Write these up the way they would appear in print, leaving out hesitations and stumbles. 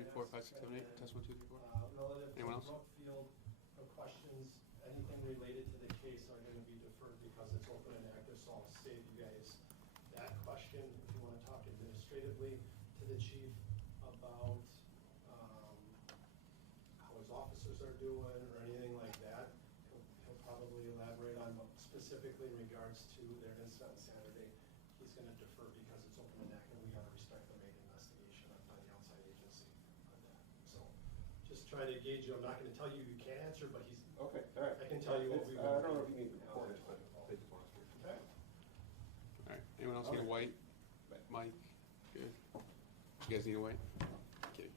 3, 4, 5, 6, 7, 8. Test 1, 2, 3, 4. Relative Anyone to else? Brookfield, the questions, anything related to the case are going to be deferred because it's open and active, so I'll save you guys that question. If you want to talk administratively to the chief about how his officers are doing or anything like that, he'll probably elaborate on, but specifically in regards to their incident on Saturday, he's going to defer because it's open and active. We got to respect the main investigation by the outside agency on that. So just try to gauge you. I'm not going to tell you you can't answer, but he's Okay, all right. I can tell you what we I don't know if you need to report it, but they just want to. Okay. All right. Anyone else need a white? Mike? Good. You guys need a white? Kidding.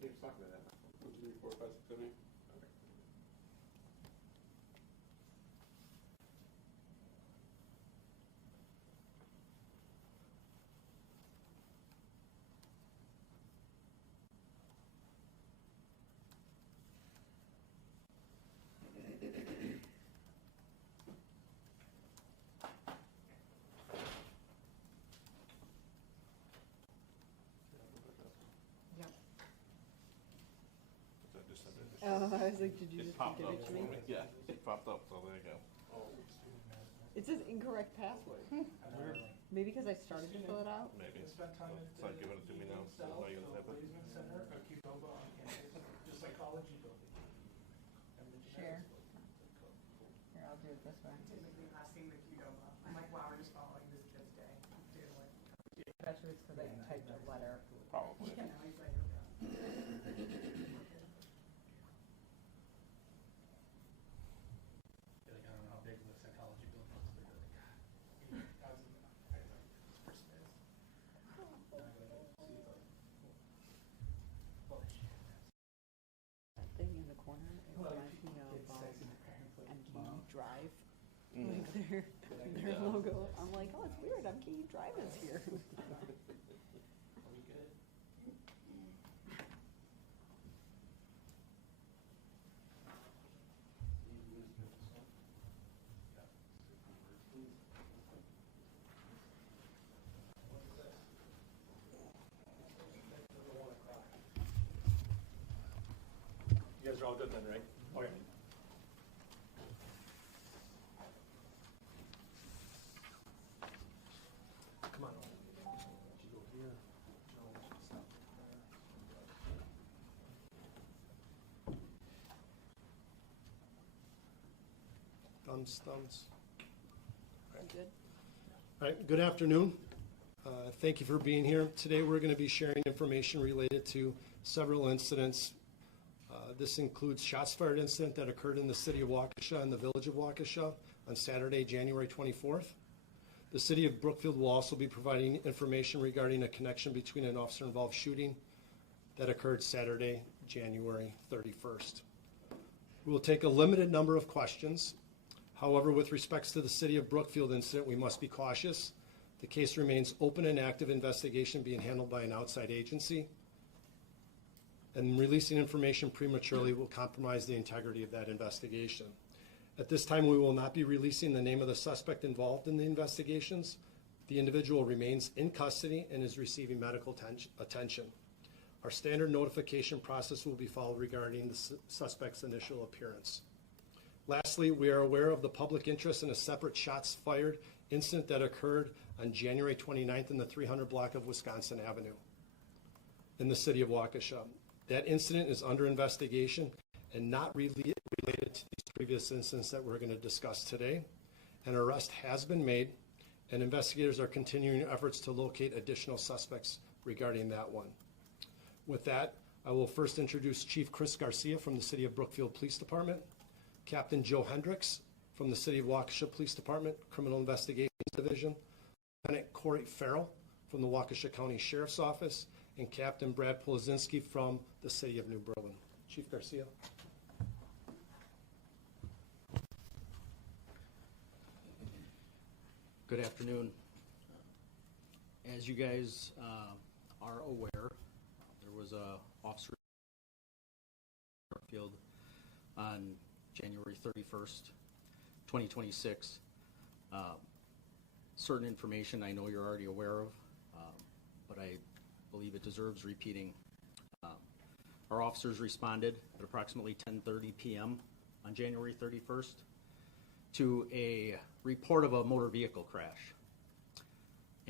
Dave's talking to that. 1, 2, 3, 4, 5, 6, 7, 8. Okay. Yep. So just send it. Oh, I was like, did you It just popped give up it to for me? me. Yeah, it popped up, so there you go. It says incorrect password. Maybe because I started to fill it out? Maybe. So like giving it to me now, so now you're gonna type it. Share. Here, I'll do it this way. Typically last thing the Qdoba. I'm like, wow, we're just following this kid's day. Bet you it's because I typed a letter. Probably. Yeah, he's like, okay. I don't know how big the psychology building is, but like, God, this person is. That thing in the corner, it reminds me of MKE Drive. Like their logo. I'm like, oh, it's weird. MKE Drive is here. Are we good? You guys are all good then, right? Okay. Come on. You go here. No, stop there. Thumbs. You good? All right, good afternoon. Thank you for being here. Today we're going to be sharing information related to several incidents. This includes shots fired incident that occurred in the city of Waukesha and the village of Waukesha on Saturday, January 24th. The city of Brookfield will also be providing information regarding a connection between an officer-involved shooting that occurred Saturday, January 31st. We will take a limited number of questions. However, with respects to the City of Brookfield incident, we must be cautious. The case remains open and active investigation being handled by an outside agency. And releasing information prematurely will compromise the integrity of that investigation. At this time, we will not be releasing the name of the suspect involved in the investigations. The individual remains in custody and is receiving medical attention. Our standard notification process will be followed regarding the suspect's initial appearance. Lastly, we are aware of the public interest in a separate shots fired incident that occurred on January 29th in the 300 block of Wisconsin Avenue. in the city of Waukesha. That incident is under investigation and not related to these previous incidents that we're going to discuss today. An arrest has been made, and investigators are continuing efforts to locate additional suspects regarding that one. With that, I will first introduce Chief Chris Garcia from the City of Brookfield Police Department, Captain Joe Hendricks from the City of Waukesha Police Department, Criminal Investigations Division, Lieutenant Corey Farrell from the Waukesha County Sheriff's Office, and Captain Brad Polizinski from the City of New Berlin. Chief Garcia. Good afternoon. As you guys are aware, there was a officer in Brookfield on January 31st, 2026. Certain information I know you're already aware of, but I believe it deserves repeating. Our officers responded at approximately 10:30 p.m. on January 31st to a report of a motor vehicle crash.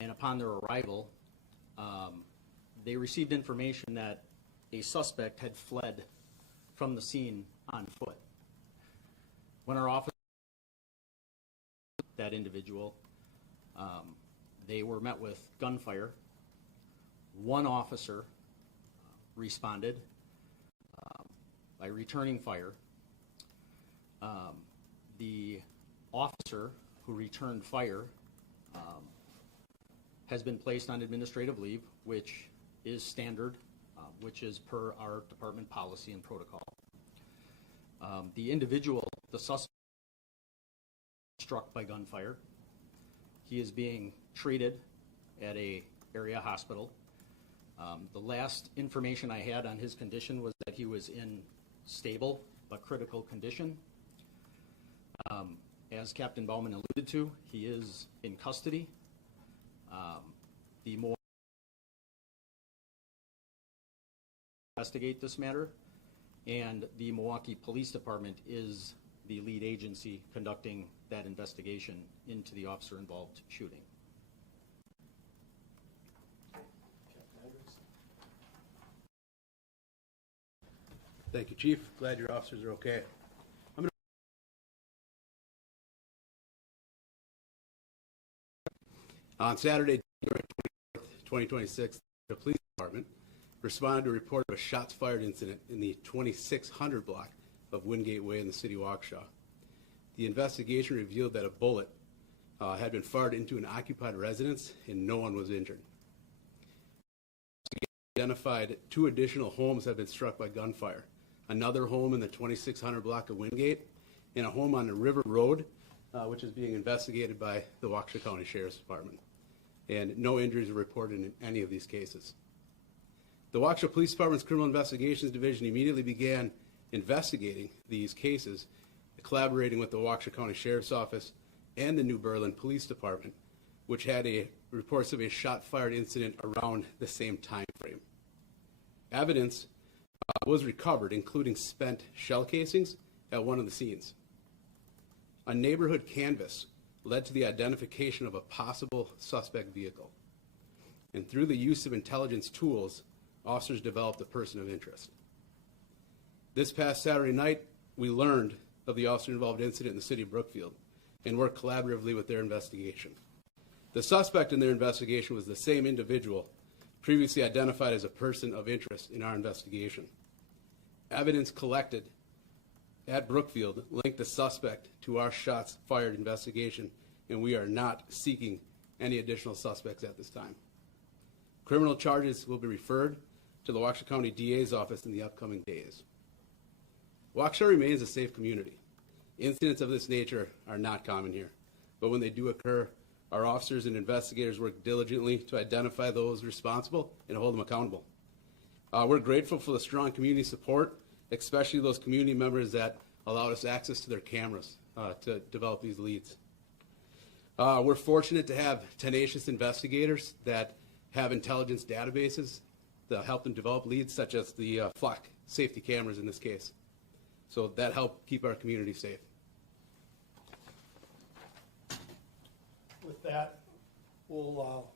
And upon their arrival, they received information that a suspect had fled from the scene on foot. When our officers that individual, they were met with gunfire. One officer responded by returning fire. The officer who returned fire has been placed on administrative leave, which is standard, which is per our department policy and protocol. The individual, the suspect, struck by gunfire. He is being treated at a area hospital. The last information I had on his condition was that he was in stable but critical condition. As Captain Bauman alluded to, he is in custody. The more investigate this matter, and the Milwaukee Police Department is the lead agency conducting that investigation into the officer-involved shooting. Thank you, Chief. Glad your officers are okay. On Saturday, January 24th, 2026, the Police Department responded to a report of a shots fired incident in the 2600 block of Wingate Way in the city of Waukesha. The investigation revealed that a bullet had been fired into an occupied residence and no one was injured. Identified 2 additional homes have been struck by gunfire. Another home in the 2600 block of Wingate and a home on the River Road, which is being investigated by the Waukesha County Sheriff's Department. And no injuries were reported in any of these cases. The Waukesha Police Department's Criminal Investigations Division immediately began investigating these cases, collaborating with the Waukesha County Sheriff's Office and the New Berlin Police Department, which had reports of a shot-fired incident around the same time frame. Evidence was recovered, including spent shell casings at one of the scenes. A neighborhood canvass led to the identification of a possible suspect vehicle. And through the use of intelligence tools, officers developed a person of interest. This past Saturday night, we learned of the officer-involved incident in the city of Brookfield and worked collaboratively with their investigation. The suspect in their investigation was the same individual previously identified as a person of interest in our investigation. Evidence collected at Brookfield linked the suspect to our shots fired investigation, and we are not seeking any additional suspects at this time. Criminal charges will be referred to the Waukesha County DA's office in the upcoming days. Waukesha remains a safe community. Incidents of this nature are not common here, but when they do occur, our officers and investigators work diligently to identify those responsible and hold them accountable. We're grateful for the strong community support, especially those community members that allowed us access to their cameras to develop these leads. We're fortunate to have tenacious investigators that have intelligence databases that help them develop leads, such as the flock safety cameras in this case. So that helped keep our community safe. With that, we'll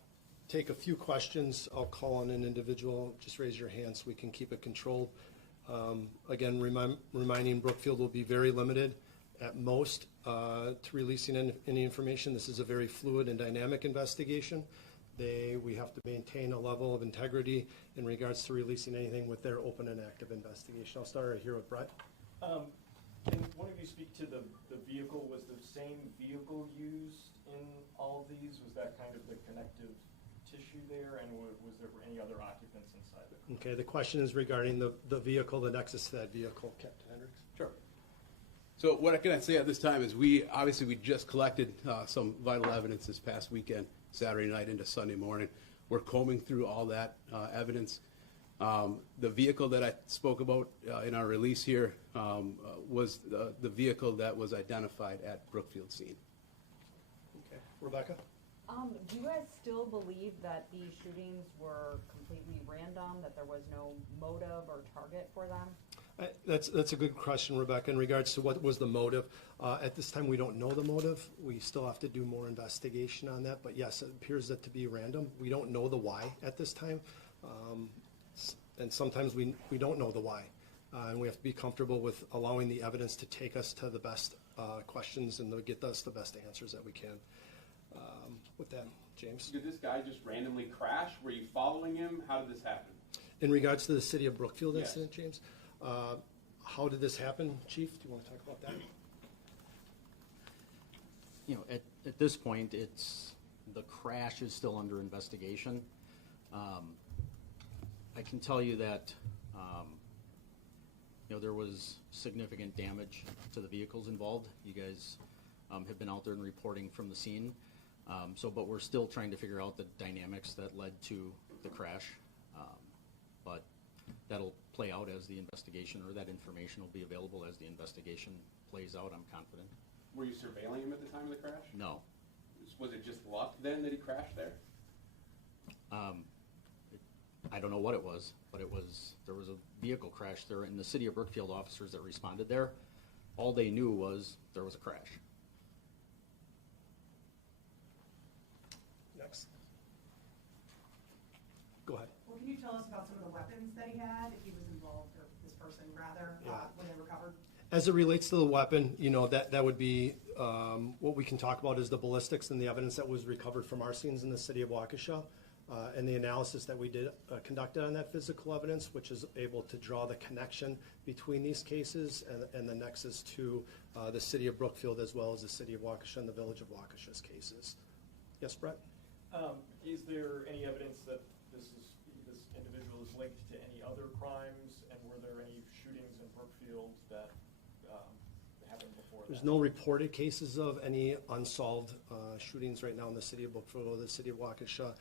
take a few questions. I'll call on an individual. Just raise your hand so we can keep it controlled. Again, reminding Brookfield will be very limited at most to releasing any information. This is a very fluid and dynamic investigation. We have to maintain a level of integrity in regards to releasing anything with their open and active investigation. I'll start right here with Brett. Can one of you speak to the vehicle? Was the same vehicle used in all of these? Was that kind of the connective tissue there? And was there any other occupants inside the car? Okay, the question is regarding the vehicle, the nexus to that vehicle. Captain Hendricks? Sure. So what I can say at this time is we just collected some vital evidence this past weekend, Saturday night into Sunday morning. We're combing through all that evidence. The vehicle that I spoke about in our release here was the vehicle that was identified at Brookfield scene. Okay. Rebecca? Do you guys still believe that these shootings were completely random, that there was no motive or target for them? That's a good question, Rebecca, in regards to what was the motive. At this time, we don't know the motive. We still have to do more investigation on that. But yes, it appears that to be random. We don't know the why at this time. And sometimes we don't know the why. And we have to be comfortable with allowing the evidence to take us to the best questions and to get us the best answers that we can. With that, James? Did this guy just randomly crash? Were you following him? How did this happen? In regards to the City of Brookfield Yes. incident, James, how did this happen, Chief? Do you want to talk about that? You know, at this point, the crash is still under investigation. I can tell you that, you know, there was significant damage to the vehicles involved. You guys have been out there and reporting from the scene. But we're still trying to figure out the dynamics that led to the crash. But that'll play out as the investigation, or that information will be available as the investigation plays out, I'm confident. Were you surveilling him at the time of the crash? No. Was it just luck then that he crashed there? I don't know what it was, but there was a vehicle crash there, and the City of Brookfield officers that responded there, all they knew was there was a crash. Next. Go ahead. Well, can you tell us about some of the weapons that he had, if he was involved, or this person rather, when they recovered? As it relates to the weapon, you know, that would be, what we can talk about is the ballistics and the evidence that was recovered from our scenes in the city of Waukesha, and the analysis that we did conducted on that physical evidence, which is able to draw the connection between these cases and the nexus to the city of Brookfield, as well as the city of Waukesha and the village of Waukesha's cases. Yes, Brett? Is there any evidence that this individual is linked to any other crimes, and were there any shootings in Brookfield that happened before that? There's no reported cases of any unsolved shootings right now in the city of Brookfield or the city of Waukesha.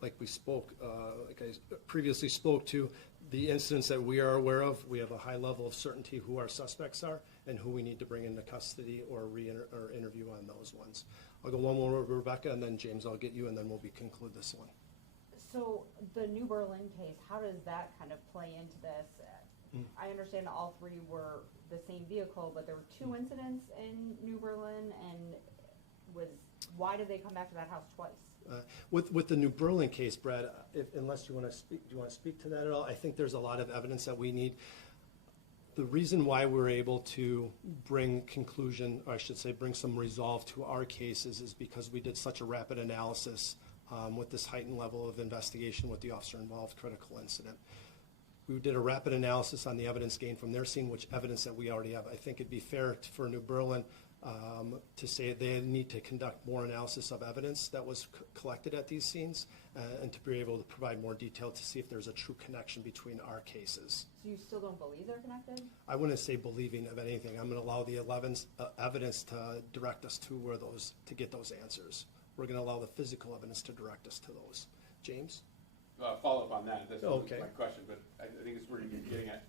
Like I previously spoke to, the incidents that we are aware of, we have a high level of certainty who our suspects are and who we need to bring into custody or interview on those ones. I'll go one more over Rebecca, and then James, I'll get you, and then we'll conclude this one. So the New Berlin case, how does that kind of play into this? I understand all three were the same vehicle, but there were two incidents in New Berlin, and why did they come back to that house twice? With the New Berlin case, Brad, unless you want to speak, do you want to speak to that at all? I think there's a lot of evidence that we need. The reason why we're able to bring conclusion, or I should say bring some resolve to our cases, is because we did such a rapid analysis with this heightened level of investigation with the officer-involved critical incident. We did a rapid analysis on the evidence gained from their scene, which evidence that we already have. I think it'd be fair for New Berlin to say they need to conduct more analysis of evidence that was collected at these scenes and to be able to provide more detail to see if there's a true connection between our cases. So you still don't believe they're connected? I wouldn't say believing of anything. I'm going to allow the evidence to direct us to to get those answers. We're going to allow the physical evidence to direct us to those. James? Follow up on that. That's Okay. my question, but I think it's where you're getting at.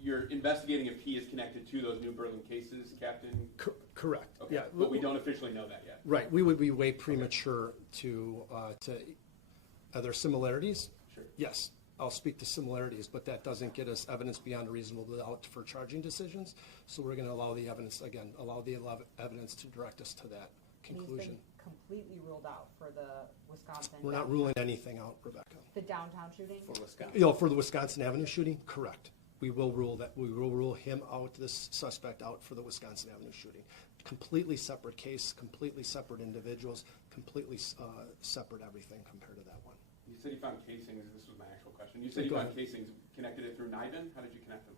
You're investigating if he is connected to those New Berlin cases, Captain? Correct. Okay. Yeah. But we don't officially know that yet. Right. We would be way premature to are there similarities? Sure. Yes. I'll speak to similarities, but that doesn't get us evidence beyond a reasonable doubt for charging decisions. So we're going to allow the evidence, again, allow the evidence to direct us to that conclusion. And he's been completely ruled out for the Wisconsin? We're not ruling anything out, Rebecca. The downtown shooting? For Wisconsin. You know, for the Wisconsin Avenue shooting, correct. We will rule him out, this suspect out for the Wisconsin Avenue shooting. Completely separate case, completely separate individuals, completely separate everything compared to that one. You said you found casings, this was my actual question. You said you Go found ahead. casings, connected it through NIBIN? How did you connect them?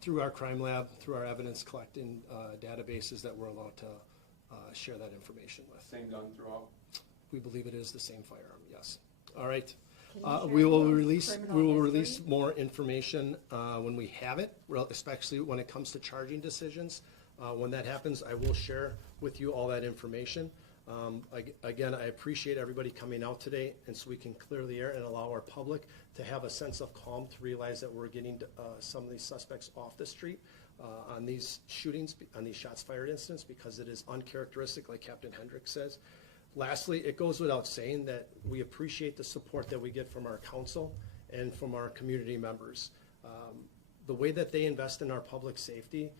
Through our crime lab, through our evidence collecting databases that we're allowed to share that information with. Same gun throughout? We believe it is the same firearm, yes. All right. Can you share We will those release criminal release history? more information when we have it, especially when it comes to charging decisions. When that happens, I will share with you all that information. Again, I appreciate everybody coming out today, and so we can clear the air and allow our public to have a sense of calm, to realize that we're getting some of these suspects off the street on these shootings, on these shots fired incidents, because it is uncharacteristic, like Captain Hendricks says. Lastly, it goes without saying that we appreciate the support that we get from our council and from our community members. The way that they invest in our public safety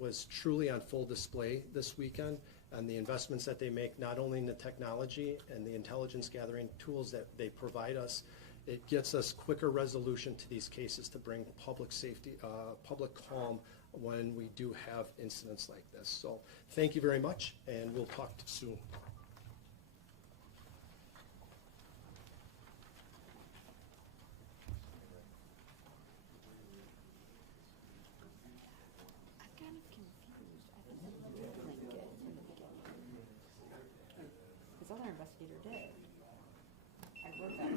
was truly on full display this weekend, and the investments that they make, not only in the technology and the intelligence gathering tools that they provide us, it gets us quicker resolution to these cases to bring public safety, public calm when we do have incidents like this. So thank you very much, and we'll talk soon. I'm kind of confused. I think the blanket in the beginning. This other investigator did. I wrote that